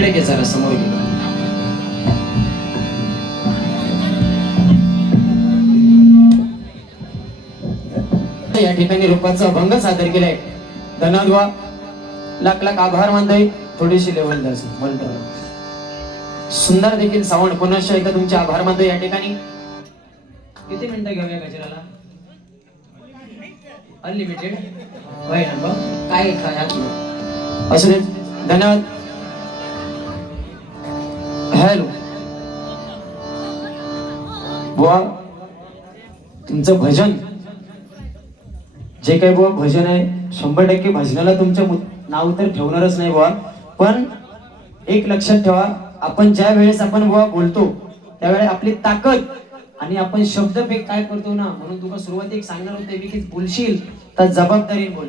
इकडे घे जरा समोर घे या ठिकाणी रूपाचा भंग सादर केलाय. धन्यवाद वा लाख लाख आभार मानतोय. थोडीशी लेवल म्हणतो सुंदर देखील सावंत पुनश्च एकदा तुमचे आभार मानतोय या ठिकाणी? किती मिनिटं घेऊया गजराला? अनलिमिटेड काय असू दे. धन्यवाद. हॅलो बुवा तुमचं भजन. जे काही बुवा भजन आहे शंभर टक्के भजनाला तुमचं नाव तर ठेवणारच नाही बुवा. पण एक लक्षात ठेवा आपण ज्या वेळेस आपण बुवा बोलतो त्यावेळेस आपली ताकद आणि आपण शब्द पेक काय करतो ना म्हणून तुला सुरुवातीक सांगणार होते मी की बोलशील तर जबाबदारी बोल.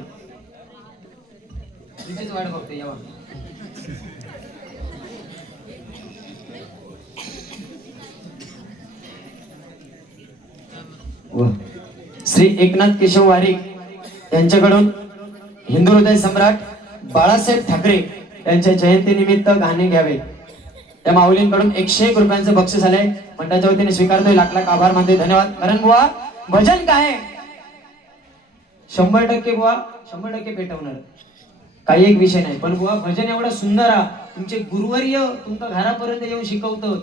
तुझीच वाट बघते यावा. व श्री एकनाथ केशव वारिक यांच्याकडून हिंदू हृदय सम्राट बाळासाहेब ठाकरे यांच्या जयंतीनिमित्त गाणे घ्यावे. त्या माऊलींकडून एकशे एक रुपयांचं बक्षीस आलंय. मंडळाच्या वतीने स्वीकारतोय. लाख लाख आभार मानतोय. धन्यवाद. कारण बुवा भजन काय शंभर टक्के बुवा शंभर टक्के पेटवणार काही एक विषय नाही. पण बुवा भजन एवढं सुंदर आहे तुमचे गुरुवर्य तुमच्या घरापर्यंत येऊन शिकवतं.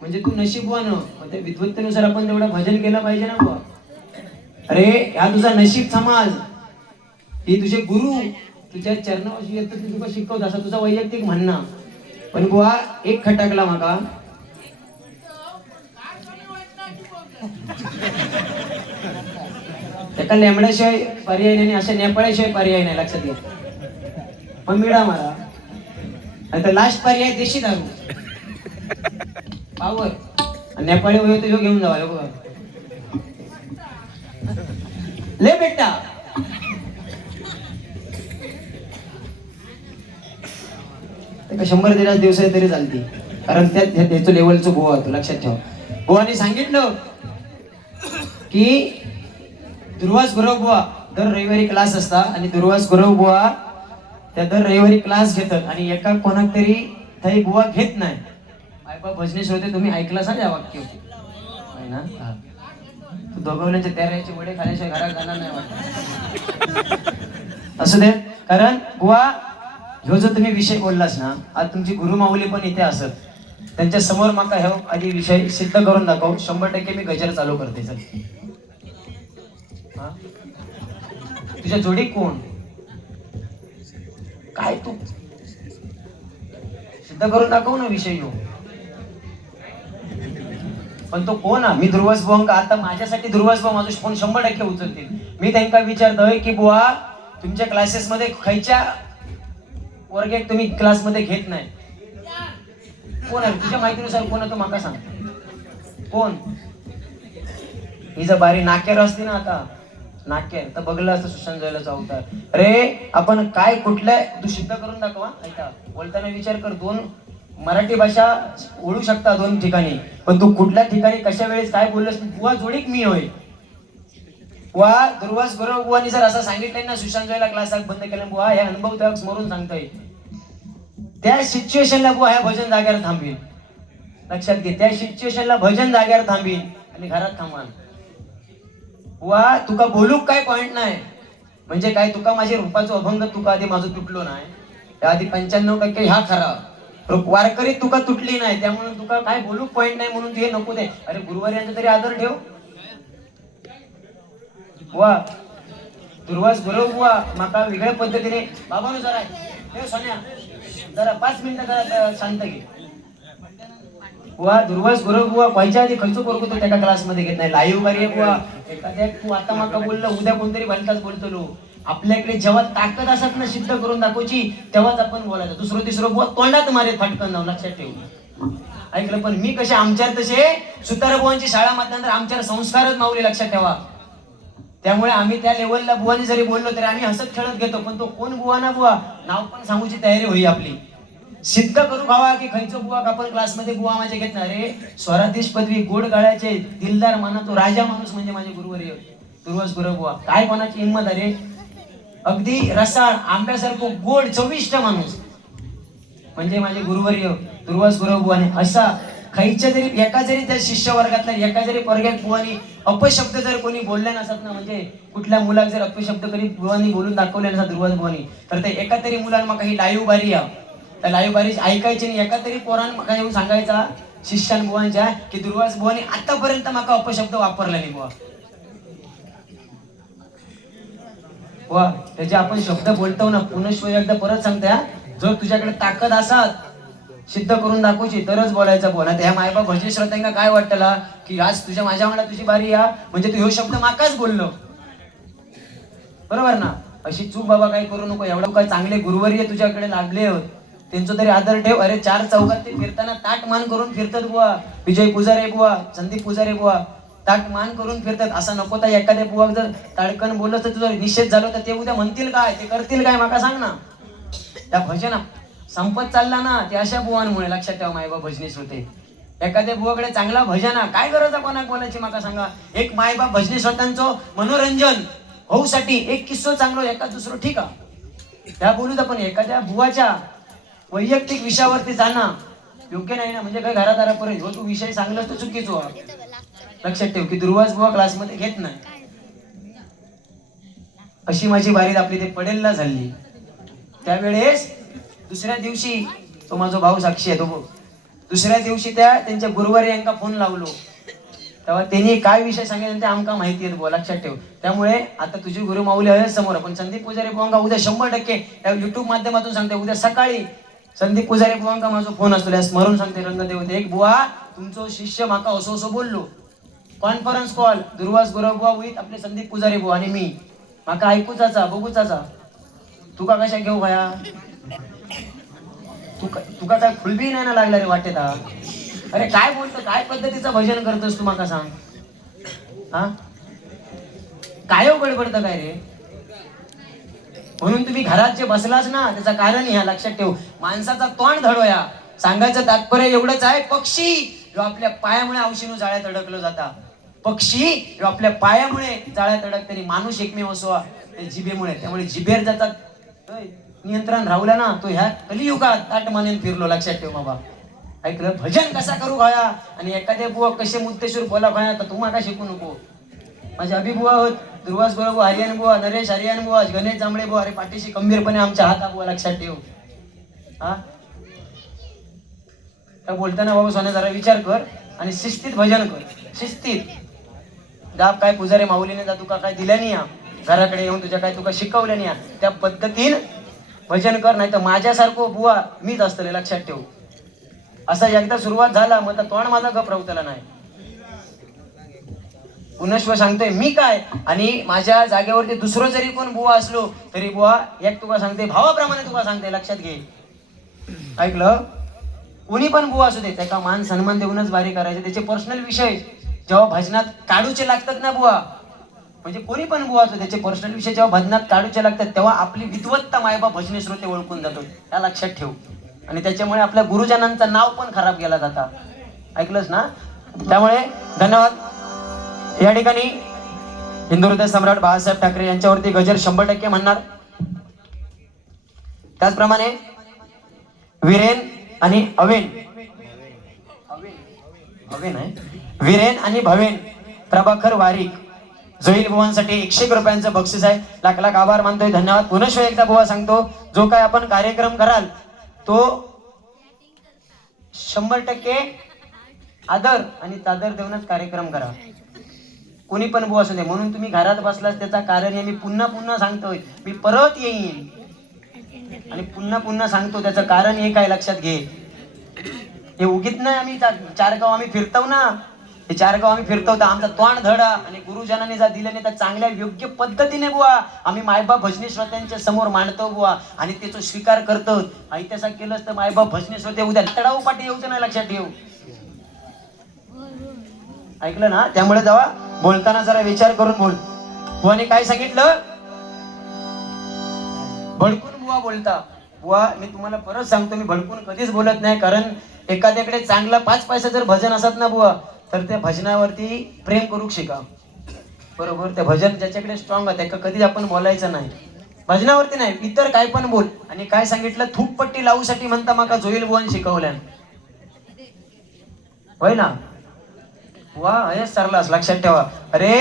म्हणजे तू नशीबवान त्या विद्वत्तेनुसार आपण तेवढं भजन केलं पाहिजे ना बुवा. अरे हा तुझा नशीब समाज. ही तुझे गुरु. तुझ्या चरणावशी येतं ते तुका शिकवत. असं तुझा वैयक्तिक म्हणणं. पण बुवा एक खटकला माका. त्याका लेमड्याशिवाय पर्याय नाही अशा नेपाळ्याशिवाय पर्याय नाही लक्षात घ्या मग मिळा मला. आणि तर लास्ट पर्याय देशी दारू. पावर. आणि नेपाळी होय तुझ्या घेऊन जावा लोक ले बेटा. शंभर दिवस दिवस तरी चालते कारण त्यात त्या- त्याचं लेवलचं गोवा होतो लक्षात ठेवा. गोवाने सांगितलं की दुर्वास गुरव बुवा दर रविवारी क्लास असता आणि दुर्वास गुरव बुवा त्या दर रविवारी क्लास घेतात आणि एका कोणाक तरी थंय बुवा घेत नाही. भजनेश होते तुम्ही ऐकला सा या वाक्य होय ना? हा. तू दोघवल्याच्या तेराचे वडे खाल्याशिवाय घरात जाणार नाही वाटत. असू दे. कारण बुवा ह्यो जो तुम्ही विषय बोललास ना आज तुमची गुरुमाऊली पण इथे असत. त्यांच्यासमोर माका ह्यो आधी विषय सिद्ध करून दाखव. शंभर टक्के मी गजर चालू करते हा? तुझ्या जोडी कोण? काय तू? सिद्ध करून दाखव ना विषय ह्यो. पण तो कोण हा मी ध्रुवस बुवांका आता माझ्यासाठी ध्रुवस बुवा माझं फोन शंभर टक्के उचलतील? मी त्यांना विचारतोय की बुवा तुमच्या क्लासेसमध्ये खायच्या खयच्या तुम्ही क्लासमध्ये घेत नाही? कोण आहे? तुझ्या माहितीनुसार कोण आहे? तो माका सांग. कोण? ही जर बारी नाक्यावर असते ना आता नाक्यावर तर बघलं असतं सुशांत जायला अवतार अरे आपण काय कुठल्या तू सिद्ध करून दाखवा ऐका बोलताना विचार कर दोन मराठी भाषा ओळू शकता दोन ठिकाणी पण तू कुठल्या ठिकाणी कशा वेळेस काय बोललोस बुवा जोडीक मी होय. बुवा दुर्वास बरोबर बुवानी जर असं सांगितलं ना सुशांत जोयला क्लास बंद केला बुवा हे अनुभव त्या स्मरून सांगतोय. त्या सिच्युएशनला बुवा ह्या भजन जाग्यावर थांबील लक्षात घे त्या सिच्युएशनला भजन जाग्यावर थांबील आणि घरात थांबाल बुवा तुका बोलूक काय पॉइंट नाही म्हणजे काय तुका माझे रूपाचं अभंग तुका आधी माझं तुटलो नाही त्या आधी पंच्याण्णव टक्के ह्या खरा. वारकरी तुका तुटली नाही त्यामुळे तुका काय बोलू? पॉइंट नाही म्हणून ते हे नको दे. अरे गुरुवार यांचा तरी आदर ठेव. वा दुर्वास गुरव बुवा माका वेगळ्या पद्धतीने बाबानो जरा हे सोन्या जरा पाच मिनिटं जरा शांत घे. वा दुर्वास गुरव बुवा व्हायच्या आधी खर्च करतो तो त्याच्या क्लासमध्ये घेत नाही. लाईव्ह कार्य बुवा. एखाद्या तू आता माका बोललं उद्या कोणतरी भलताच बोलतो आपल्याकडे जेव्हा ताकद असत ना सिद्ध करून दाखवची तेव्हाच आपण बोलायचं. दुसरं तिसरं बुवा तोंडात मारे फटकन जाऊ लक्षात ठेवू ऐकलं पण मी कसे आमच्यावर तसे सुतारबुवांची शाळा म्हटल्यानंतर आमच्यावर संस्कारच माऊली लक्षात ठेवा. त्यामुळे आम्ही त्या लेवलला बुवानी जरी बोललो तरी आम्ही हसत खेळत घेतो पण तो कोण बुवा ना बुवा नाव पण सांगूची तयारी होई आपली. सिद्ध करू खावा की खयचो बुवा आपण क्लासमध्ये बुवा माझे घेत नाही रे. स्वराधीश पदवी गोड गाळ्याचे दिलदार माना तो राजा माणूस म्हणजे माझे गुरुवर्य. दुर्वस गुरु बुवा काय कोणाची हिंमत अरे अगदी रसाळ आंब्यासारखं गोड चविष्ट माणूस. म्हणजे माझे गुरुवर्य दुर्वास गुरु बुवाने असा खायच्या जरी एका जरी त्या शिष्य वर्गातल्या एका जरी वर्गात बुवानी अपशब्द जर कोणी बोलले नसत ना म्हणजे कुठल्या मुलाक जर अपशब्द कधी बुवानी बोलून दाखवले नसतात दुर्वास बुवानी तर ते एका तरी मुलांना काही लाईव्ह बारी या. त्या लाईव्ह बारी ऐकायची आणि एका तरी पोरान येऊन सांगायचा शिष्यान बुवांच्या की दुर्वास बुवानी आतापर्यंत माका अपशब्द वापरला नाही बुवा. वा त्याचे आपण शब्द बोलतो ना पुनश्व एकदा परत सांगत्या जर तुझ्याकडे ताकद असत सिद्ध करून दाखवची तरच बोलायचं बोला. ह्या मायबाप भजन श्रोत्यांना काय वाटतला की आज तुझ्या माझ्या मनात तुझी बारी या म्हणजे तू ह्यो शब्द माकाच बोललो. बरोबर ना? अशी चूक बाबा काही करू नको एवढं काय चांगले गुरुवर्य तुझ्याकडे लागले होत. त्यांचं तरी आदर ठेव. अरे चार चौकात ते फिरताना ताट मान करून फिरतात बुवा. विजय पुजारे बुवा संदीप पुजारे बुवा. ताट मान करून फिरतात. असा नको तर एखाद्या बुवाक जर ताडकन बोललं तर तुझा निषेध झालो तर ते उद्या म्हणतील काय? ते करतील काय? माका सांग ना. त्या भजना संपत चालला ना ते अशा बुवांमुळे लक्षात ठेवा मायबा भजनी श्रोते. एखाद्या बुवाकडे चांगला भजना काय गरज आहे कोणाक बोलायची माका सांगा? एक मायबाप भजनी श्रोत्यांचं मनोरंजन होऊसाठी एक किस्सो चांगलो एका दुसरं ठीक आहे. त्या बोलूत आपण एखाद्या बुवाच्या वैयक्तिक विषयावरती जाणं योग्य नाही ना? म्हणजे काय घरादारापर्यंत? हो तू विषय सांगलास तर चुकीचो लक्षात ठेव की दुर्वास बुवा क्लासमध्ये घेत नाही. अशी माझी बारीत आपली ते पडेलला झाली. त्यावेळेस दुसऱ्या दिवशी तो माझा भाऊ साक्षी आहे तो दुसऱ्या दिवशी त्या त्यांच्या गुरुवारी यांना फोन लावलो. तेव्हा त्यांनी काय विषय सांगितले ते आमका माहिती आहे बुवा लक्षात ठेव. त्यामुळे आता तुझी गुरु माऊली आहे समोर. पण संदीप पुजारी बुवांका उद्या शंभर टक्के युट्यूब माध्यमातून सांगते. उद्या सकाळी संदीप पुजारी बुवांका माझा फोन असतो. स्मरून सांगते रंगदेवते. एक बुवा तुमचो शिष्य माका असो असो बोललो. Conference call Durvas Guravbuva with आपले संदीप पुजारी बुवा आणि मी. माका ऐकूचाचा बघूचाचा. तुका कशा घेऊ भया? तुका तुका काय खुलबी नाही ना लागला रे वाटेत अरे काय बोलतो काय पद्धतीचं भजन करतोस तू माका सांग? हा? काय हो गडबडतं काय रे? म्हणून तुम्ही घरात जे बसलास ना त्याचं कारण ह्या लक्षात ठेव. माणसाचा तोंड धडोया. सांगायचं तात्पर्य एवढंच आहे पक्षी जो आपल्या पायामुळे औषधी जाळ्यात अडकलो जाता. पक्षी आपल्या पायामुळे जाळ्यात अडकतरी माणूस एकमेव असो ते जिभेमुळे. त्यामुळे जिभेर जातात. नियंत्रण राहुला ना तो ह्या कलियुगात ताट मानेन फिरलो लक्षात ठेव बाबा. ऐकलं? भजन कसा करू खाया आणि एखाद्या बुवा कसे मुद्देशीर बोला खाया तर तुम्हा का शिकू नको. माझे अभिबुवा होत दुर्वास बुवा हरियान बुवा नरेश हरियान बुवा गणेश जांभळे बुवा अरे पाठीशी खंबीरपणे आमच्या हाता बुवा लक्षात ठेव. हा? तर बोलताना बाबा सोन्या जरा विचार कर आणि शिस्तीत भजन कर. शिस्तीत. दाब काय पुजारी माऊलीने जा तुका काय दिल्या नाही या? घराकडे येऊन तुझ्या काय तुका शिकवलं नाही या? त्या पद्धतीन भजन कर नाही तर माझ्यासारखं बुवा मीच असतले लक्षात ठेवू. असा एकदा सुरुवात झाला मग तर तोंड माझा गप राहतला नाही. पुनश्व सांगतोय मी काय? आणि माझ्या जागेवरती दुसरं जरी कोण बुवा असलो तरी बुवा एक तुका सांगते भावाप्रमाणे तुका सांगते लक्षात घे. ऐकलं? कोणी पण बुवा असू दे त्याचा मान सन्मान देऊनच बारी करायचे त्याचे पर्सनल विषय. जेव्हा भजनात काढूचे लागतात ना बुवा? म्हणजे कोणी पण बुवा असो त्याचे पर्सनल विषय जेव्हा भजनात काढूचे लागतात तेव्हा आपली विद्वत्ता मायबा भजनी श्रोते ओळखून जातो. त्या लक्षात ठेवू. आणि त्याच्यामुळे आपल्या गुरुजनांचं नाव पण खराब केला जाता. ऐकलंच ना? त्यामुळे धन्यवाद. या ठिकाणी हिंदू हृदय सम्राट बाळासाहेब ठाकरे यांच्यावरती गजर शंभर टक्के म्हणणार. त्याचप्रमाणे विरेन आणि अवेन. अवेन आहे. विरेन आणि भवेन. प्रभाकर वारीक. जोईल बुवांसाठी एकशे एक रुपयांचं बक्षीस आहे. लाख लाख आभार मानतोय. धन्यवाद. पुनश्व एकदा बुवा सांगतो. जो काय आपण कार्यक्रम कराल तो शंभर टक्के आदर आणि चादर देऊनच कार्यक्रम करा कोणी पण बुवा असू दे. म्हणून तुम्ही घरात बसलास त्याचा कारण आहे मी पुन्हा पुन्हा सांगतोय. मी परत येईन. आणि पुन्हा पुन्हा सांगतो त्याचं कारण हे काय? लक्षात घे. हे उगीत नाही आम्ही चार गाव आम्ही फिरतो ना. हे चार गाव आम्ही फिरतो तर आमचा तोंड धडा आणि गुरुजनाने जा दिल्याने तर चांगल्या योग्य पद्धतीने बुवा आम्ही मायबाप भजनी श्रोत्यांच्या समोर मांडतो बुवा. आणि त्याचा स्वीकार करतो. आई केलंच तर मायबाप भजनी श्रोते उद्या तडाऊ पाठी येऊचं नाही लक्षात ठेवू. ऐकलं ना? त्यामुळे जावा बोलताना जरा विचार करून बोल. बुवाने काय सांगितलं? भडकून बुवा बोलता. बुवा मी तुम्हाला परत सांगतो मी भडकून कधीच बोलत नाही कारण एखाद्याकडे चांगला पाच पैसा जर भजन असत ना बुवा तर त्या भजनावरती प्रेम करू शिका. बरोबर? ते भजन ज्याच्याकडे स्ट्रॉंग आहे त्याला कधीच आपण बोलायचं नाही. भजनावरती नाही इतर काय पण बोल. आणि काय सांगितलं? थूपपट्टी लावूसाठी म्हणता माका जोईल बोन शिकवल्यान. होय ना? वा हे सरलास लक्षात ठेवा. अरे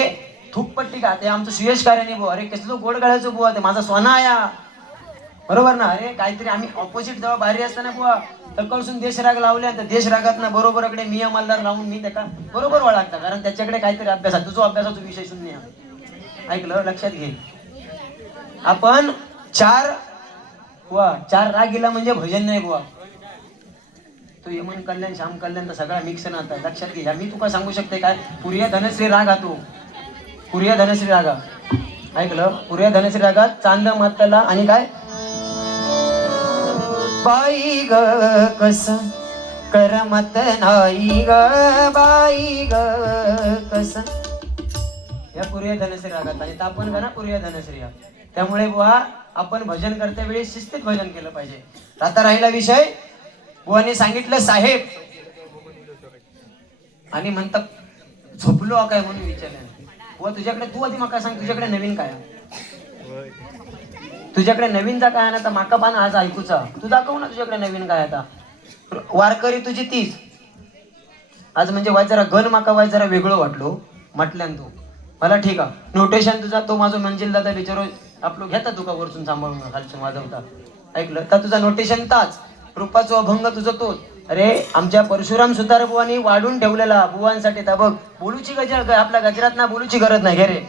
थूपपट्टी का? ते आमचं सुयश कार्याने बुवा. अरे कसलो गोड गळ्याचं बुवा ते माझा सोना आया. बरोबर ना? अरे काहीतरी आम्ही ऑपोजिट जेव्हा बाहेर असताना बुवा तकडसून देश राग लावले आणि त्या देश रागात ना बरोबरकडे मी अमलदार लावून मी त्याका बरोबर वळागता कारण त्याच्याकडे काहीतरी अभ्यास आहे तुझा अभ्यासाचा विषय शून्य ऐकलं? लक्षात घे. आपण चार बुवा चार राग गेला म्हणजे भजन नाही बुवा. तो यमन कल्याण श्याम कल्याण तर सगळा मिक्स ना आता. लक्षात घे. मी तुका सांगू शकते काय पुरिया धनश्री राग हा तो. पुरिया धनश्री रागा. ऐकलं? पुरिया धनश्री रागात चांद मातला आणि काय? बाई ग कस? करमत नाही ग बाई ग कस? या पुरिया धनश्री रागात आणि तापण का ना पुरिया धनश्री त्यामुळे बुवा आपण भजन करत्या वेळी शिस्तीत भजन केलं पाहिजे. आता राहिला विषय. बुवाने सांगितलं साहेब. आणि म्हणतात झोपलो काय म्हणून विचारलं. बुवा तुझ्याकडे तू आधी मका सांग तुझ्याकडे नवीन काय तुझ्याकडे नवीन जा काय आता ना माका पान आज ऐकूचा. तू दाखव ना तुझ्याकडे नवीन काय आता. वारकरी तुझी तीच. आज म्हणजे वाय जरा गण माका वाय जरा वेगळं वाटलो म्हटल्यान तू. मला ठीक आहे. नोटेशन तुझा तो माझा मंजिल दादा बिचारो आपलो घेता तुका वरचून सांभाळून खालचं वाजवता? ऐकलं? तर तुझा नोटेशन ताच. रूपाचो अभंग तुझा तोच. अरे आमच्या परशुराम सुतार बुवानी वाढून ठेवलेला बुवांसाठी तर बघ बोलूची गजर आपल्या गजरात ना बोलूची गरज नाही घे रे.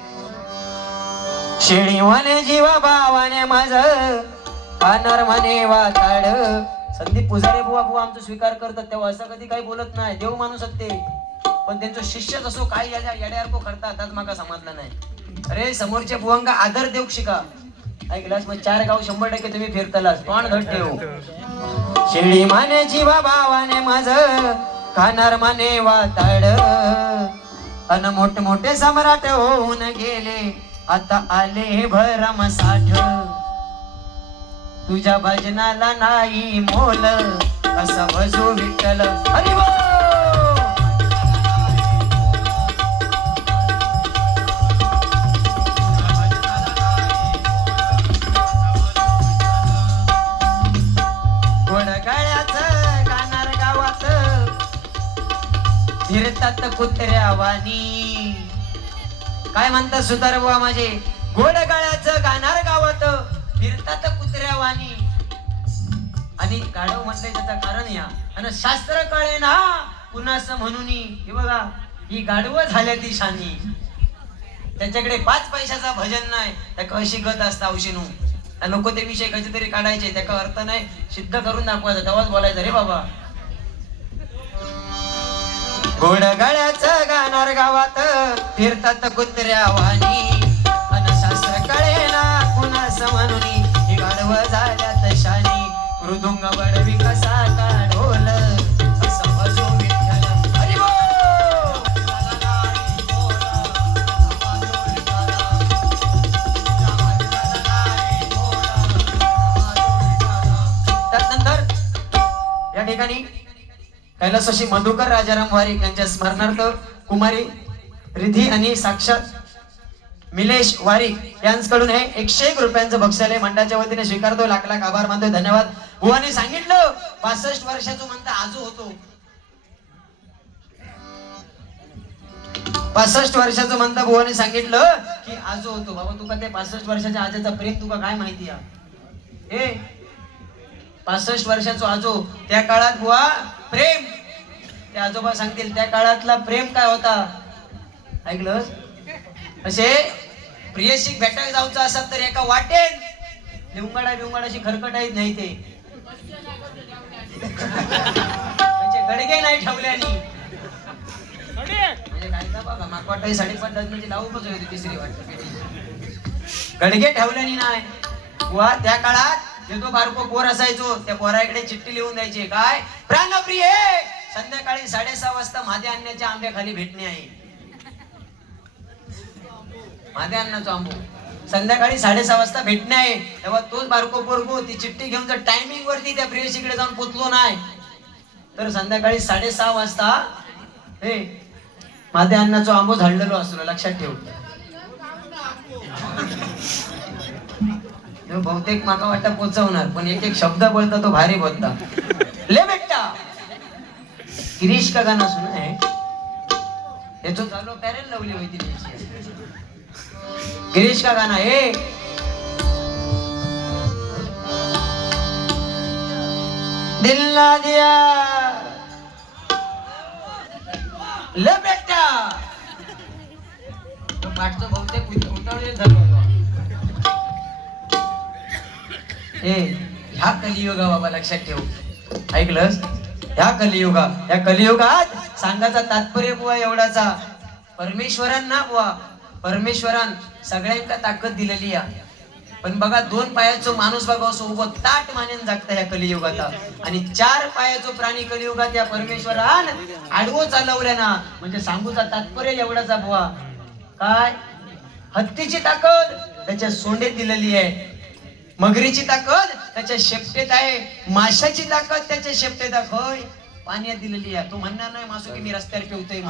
शेळीवाने जीवा भावाने माझ पानर म्हणे वाताड. संदीप पुजारी बुवा बुवा आमचा स्वीकार करतात तेव्हा असं कधी काही बोलत नाही. देव माणूस ते पण त्यांचं शिष्य जसो काही याच्या करता करतात माका समजलं नाही. अरे समोरच्या बुवांका आदर देऊ शिका. ऐकलास मग चार गाव शंभर टक्के तुम्ही फिरतलास. पण धड ठेव. शेळी माने जीवा भावाने माझ खाणार माने वाताड. अन मोठ मोठे सम्राट होऊन गेले. आता आले भरम साठ. तुझ्या भजनाला नाही मोल. असं भजू विठ्ठल. अरे गाणार गावात. फिरतात कुत्र्या वाणी. काय म्हणतात सुतार बुवा माझे? घोडगाळ्याचं गाणार गावात फिरतात कुत्र्या वाणी. आणि गाढव म्हणलंय त्याचं कारण या. आणि शास्त्र कळे ना पुन्हा म्हणून हे बघा ही गाढव झाल्या ती शानी त्याच्याकडे पाच पैशाचा भजन नाही. त्या कशी गत असता औशीनू नको ते विषय कसे तरी काढायचे. त्याचा अर्थ नाही. सिद्ध करून दाखवायचा. तेव्हाच बोलायचं रे बाबा घोडगाड्याचं गाणार गावात फिरतात कुत्र्या वाणी अनशास्त्र कळेना पुन्हा म्हणून ही गाढव झाल्यात शानी. मृदुंग बडवी कसा काढोल त्यानंतर या ठिकाणी कैलासाशी मधुकर राजाराम वारिक यांच्या स्मरणार्थ कुमारी रिधी आणि साक्षात मिलेश वारिक यांच्याकडून हे एकशे एक रुपयांचं बक्षालय मंडळाच्या वतीने स्वीकारतो. लाख लाख आभार मानतोय. धन्यवाद. भुवानी सांगितलं पासष्ट वर्षाचं म्हणता आजू होतो. पासष्ट वर्षाचं म्हणता बुवाने सांगितलं की आजो होतो. बाबा तुका ते पासष्ट वर्षाच्या आजचा प्रेम तुका काय माहिती आहे? पासष्ट वर्षाचो आजो त्या काळात बुवा प्रेम. ते आजोबा सांगतील त्या काळातला प्रेम काय होता? ऐकलं? असे प्रियशी भेटायला जाऊचं असत तर एका वाटेन लिंगाडा बिंगाडाशी खरकटाईत नाही ते म्हणजे गडगे नाही ठेवल्यानी म्हणजे काय का बघा माग साडेपाच म्हणजे लावू होती तिसरी वाट. गडगे ठेवल्यानी नाही. वा त्या काळात जो बारको पोर असायचो त्या पोराकडे चिठ्ठी लिहून द्यायची काय? प्राणप्रिय संध्याकाळी साडेसहा वाजता मादे आणण्याच्या आंब्याखाली भेटणे आहे. मादे अन्नाचा आंबो. संध्याकाळी साडेसहा वाजता भेटणे आहे. तेव्हा तोच बारको पोरगो ती चिठ्ठी घेऊन जर टायमिंग वरती त्या प्रियशीकडे जाऊन पोचलो नाही तर संध्याकाळी साडेसहा वाजता हे माझ्या अन्नाचा आंबो झाडलेलो असतो लक्षात ठेव. ह्यो बहुतेक माका वाटतं पोचवणार पण एक एक शब्द बोलता तो भारी बोलता. ले बेटा! गिरीश का गाणं सुना आहे याचो चालू पॅरेल लावली होती गिरीश का गाणं हे दिल ना दिया. ले बेटा! तो पाठचं बहुतेक उतावळे झालं हे ए ह्या कलियुगा बाबा लक्षात ठेव. ऐकलंस? ह्या कलियुगा या कलियुगात सांगायचा तात्पर्य बुवा एवढाचा. परमेश्वरांना बुवा परमेश्वरान सगळ्यांका ताकद दिलेली आहे पण बघा दोन पायाचो माणूस बघा असं उभं ताट मानेन जागता या कलियुगात. आणि चार पायाचो प्राणी कलियुगात या परमेश्वरान आडवो चालवल्या ना म्हणजे सांगूचा तात्पर्य एवढाचा बुवा. काय? हत्तीची ताकद त्याच्या सोंडेत दिलेली आहे. मगरीची ताकद त्याच्या शेपटेत आहे. माशाची ताकद त्याच्या शेपटेत आहे. पाण्यात दिलेली आहे. तो म्हणणार नाही मासू की मी रस्त्यावर ठेवतोय.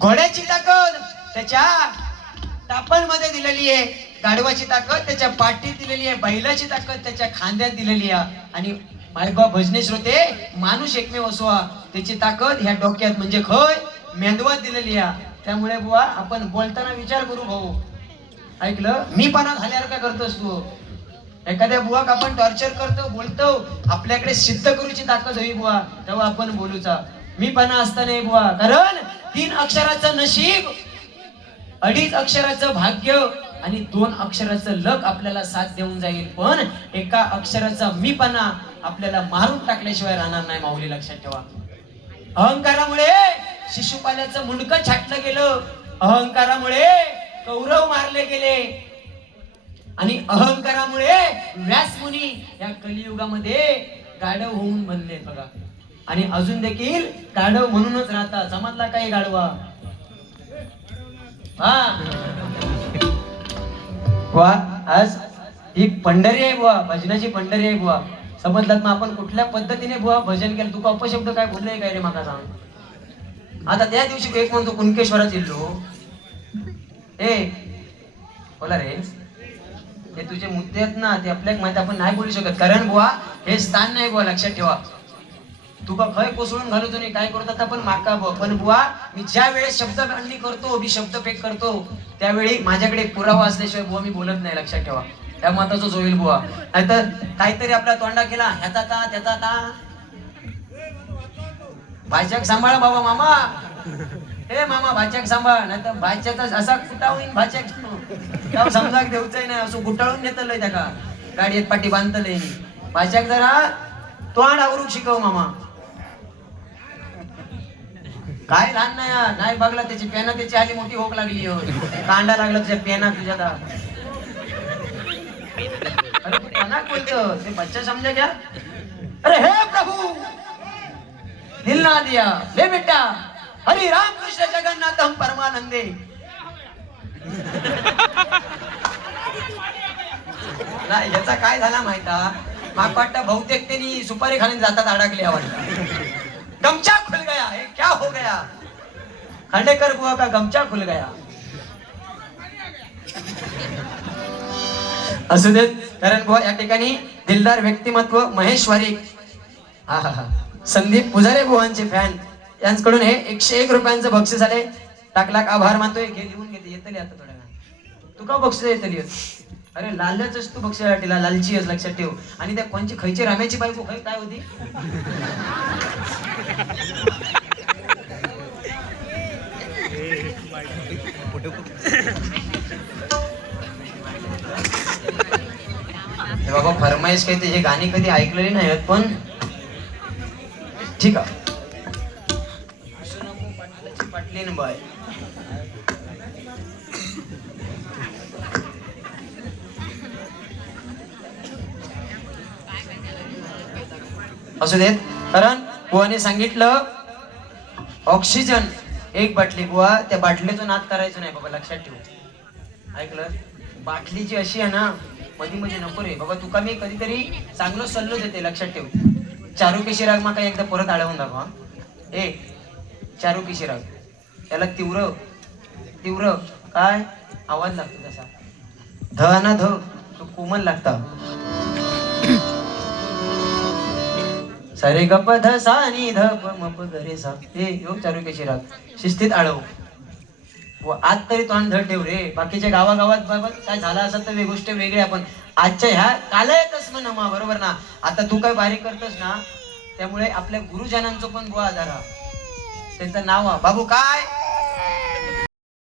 घोड्याची ताकद त्याच्या टापणमध्ये दिलेली आहे. गाढवाची ताकद त्याच्या पाठीत दिलेली आहे. बैलाची ताकद त्याच्या खांद्यात दिलेली आहे. आणि मायबा भजने श्रोते माणूस एकमेव असवा त्याची ताकद ह्या डोक्यात म्हणजे खय मेंदवात दिलेली आहे. त्यामुळे बुवा आपण बोलताना विचार करू भाऊ. ऐकलं? मी पणा झाल्यावर काय करतोस तू? एखाद्या बुवाक आपण टॉर्चर करतो बोलतो आपल्याकडे सिद्ध करूची ताकद होई बुवा तेव्हा आपण बोलूचा. मी पणा असता नाही बुवा कारण तीन अक्षराचं नशीब अडीच अक्षराचं भाग्य आणि दोन अक्षराचं लक आपल्याला साथ देऊन जाईल. पण एका अक्षराचा मीपणा आपल्याला मारून टाकल्याशिवाय राहणार नाही माऊली लक्षात ठेवा. अहंकारामुळे शिशुपाल्याचं मुंडकं छाटलं गेलं. अहंकारामुळे कौरव मारले गेले. आणि अहंकारामुळे व्यासमुनी या कलियुगामध्ये गाढव होऊन बनले बघा. आणि अजून देखील गाढव म्हणूनच राहतात. समजला काही गाढवा? हा. बुवा आज ही पंढरी आहे बुवा. भजनाची पंढरी आहे बुवा. समजलात मग आपण कुठल्या पद्धतीने बुवा भजन केलं? तुका अपशब्द काय बोलले काय रे माका सांग. आता त्या दिवशी एक म्हणतो कुणकेश्वरात इल्लो. ए बोला रे. हे तुझे मुद्दे आहेत ना ते आपल्याक माहिती आपण नाही बोलू शकत. कारण बुवा हे स्थान नाही बुवा लक्षात ठेवा. तुका खय कोसळून घालतो नाही काय करतो आता पण माका पण बुवा मी ज्या वेळेस शब्द मांडणी करतो मी शब्द पेक करतो त्यावेळी माझ्याकडे पुरावा असल्याशिवाय बुवा मी बोलत नाही लक्षात ठेवा. त्या मताचं होईल बुवा. नाहीतर काहीतरी आपला तोंडा केला ह्याचा ता त्याचा ता. भाजक सांभाळा बाबा मामा. हे मामा भाच्याक सांभाळ नाही तर भाच्याचा असा कुटावून भाच्याक तेव्हा समजा देऊचंय नाही असं गुटाळून नेतलंय त्याका गाडीत पाठी बांधतलंय भाच्याक जरा तोंड आवरूक शिकव मामा. काय लहान नाही यार नाही बघला त्याची पेना त्याची आली मोठी होक लागली हो. कांडा लागला तुझ्या पेना तुझ्या दा. अरे तू बोलतो? ते बच्चा समजा क्या अरे हे प्रभू! दिल ना दिया ले बेटा. हरी राम कृष्ण जगन्नाथ हम परमानंदे नाही याचा काय झाला माहिता? माग वाटतं बहुतेक त्यांनी सुपारी खाली जातात अडकले वाटतं गमचा खुल गया हे क्या हो गया? खांडेकर बुवा का गमचा खुल गया? असू देत कारण बुवा या ठिकाणी दिलदार व्यक्तिमत्व महेश्वरी. हा हा. संदीप पुजारे बुवांचे फॅन. यांच्याकडून हे एकशे एक रुपयांचं बक्षीस आले. टाकलाक आभार मानतोय? घे लिहून घेते येतली आता थोड्या वेळात तू का बक्षीस येतली? अरे लालच तू बक्षीस लालची आहेस लक्षात ठेव. आणि त्या कोणची खयची राम्याची बायको खय काय होती? बाबा फरमाईश काही त्याची गाणी कधी ऐकलेली नाही आहेत पण ठीक आहे. बाय. असू देत. कारण बुवाने सांगितलं ऑक्सिजन एक बाटली बुवा त्या बाटलीतून आत करायचं नाही बाबा लक्षात ठेव. ऐकलं? बाटली जी अशी आहे ना मधी मध्ये नको रे. बाबा तुका मी कधीतरी चांगलं सल्लो देते लक्षात ठेव. चारुकेशी राग माका एकदा परत आळवून दाखवा. ए चारुकेशी राग. त्याला तीव्र तीव्र काय? आवाज लागतो तसा ध ना ध तो कोमल लागता. सरे गप ध सा नि ध प म प ग रे सा. हे योग चालू कशी राग. शिस्तीत आळव. व आज तरी तोंड धड ठेव रे. बाकीच्या गावागावात बाबा काय झालं असं तर गोष्ट वेगळी आपण. आजच्या ह्या कालयतच नमा बरोबर ना? आता तू काय बारीक करतोस ना? त्यामुळे आपल्या गुरुजनांचं पण बुवा आधार हा त्यांचं नाव हा बाबू काय? É!